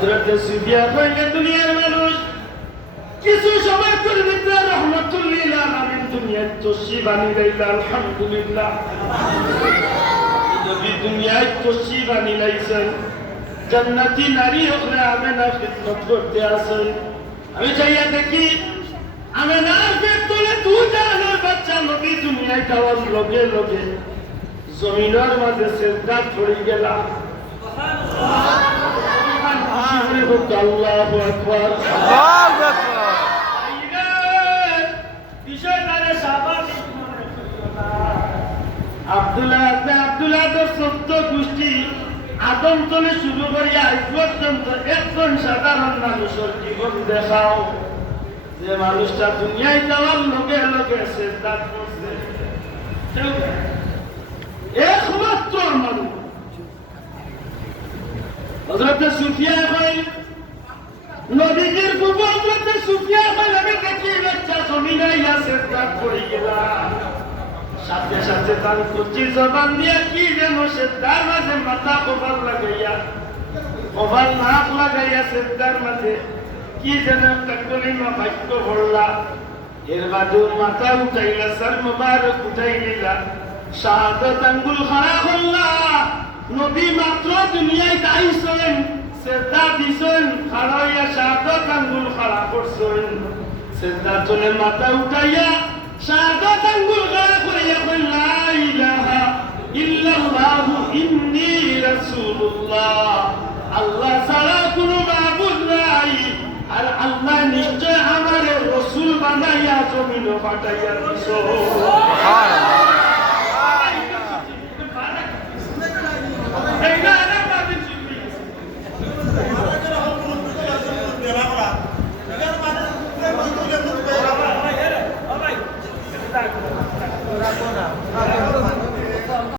হযরতে সুফিয়া কইলেন দুনিয়ার মানুষ কিছু সময় পূর্বে রহমাতুল্লিল আলামিন দুনিয়ায় তশরিফ আনিলাইলা আলহামদুলিল্লাহ নবী দুনিয়ায় তশরিফ আনিলাইছেন জান্নাতি নারী হলে আমেনা খিদমত করতে আসেন আমি চাইয়া দেখি আমেনার পেট তোলে দুধের বাচ্চা নবী দুনিয়ায় যাওয়ার লগে লগে জমিনের মাঝে সেজদা পড়ে গেলা আল্লাহু আকবার আল্লাহু আকবার বিষয়টারে স্বাভাবিক মনে করিও না আব্দুল্লাহ তো সত্য গোষ্ঠী আদম থেকে শুরু করি আজ পর্যন্ত একজন সাধারণ মানুষের জীবন দেখাও যে মানুষটা দুনিয়ায় যাওয়ার লগে লগে সেজদা করছে একমাত্র মানুষ হযরত সুফিয়া কই নবীজির বুবু হযরত সুফিয়া কই আমি দেখি বাচ্চা জমিনে ইয়া সেজদা করে গেলা সাথে সাথে তার কুচি জবান দিয়া কি যেন সেজদার মাঝে মাথা কভার লাগাইয়া কভার নাক লাগাইয়া সেজদার মাঝে কি যেন একটা কলিমা বাক্য বললা এর বাদে মাথা উঠাইলা সর মুবারক উঠাই নিলা শাহাদাত আঙ্গুল খাড়া করলা নবী মাত্র দুনিয়ায় আইছেন সেজদা দিছেন খাড়া হইয়া শাহাদাত আঙ্গুল খাড়া করছেন সেজদা চলে মাথা উঠাইয়া শাহাদাত আঙ্গুল খাড়া করিয়া কই লা ইলাহা ইল্লাল্লাহ ইন্নী রাসূলুল্লাহ আল্লাহ ছাড়া কোনো মাবুদ নাই আর আল্লাহ নিশ্চয় আমারে রাসূল বানাইয়া জমিনে পাঠাইয়া দিছো সুবহানাল্লাহ Gracias.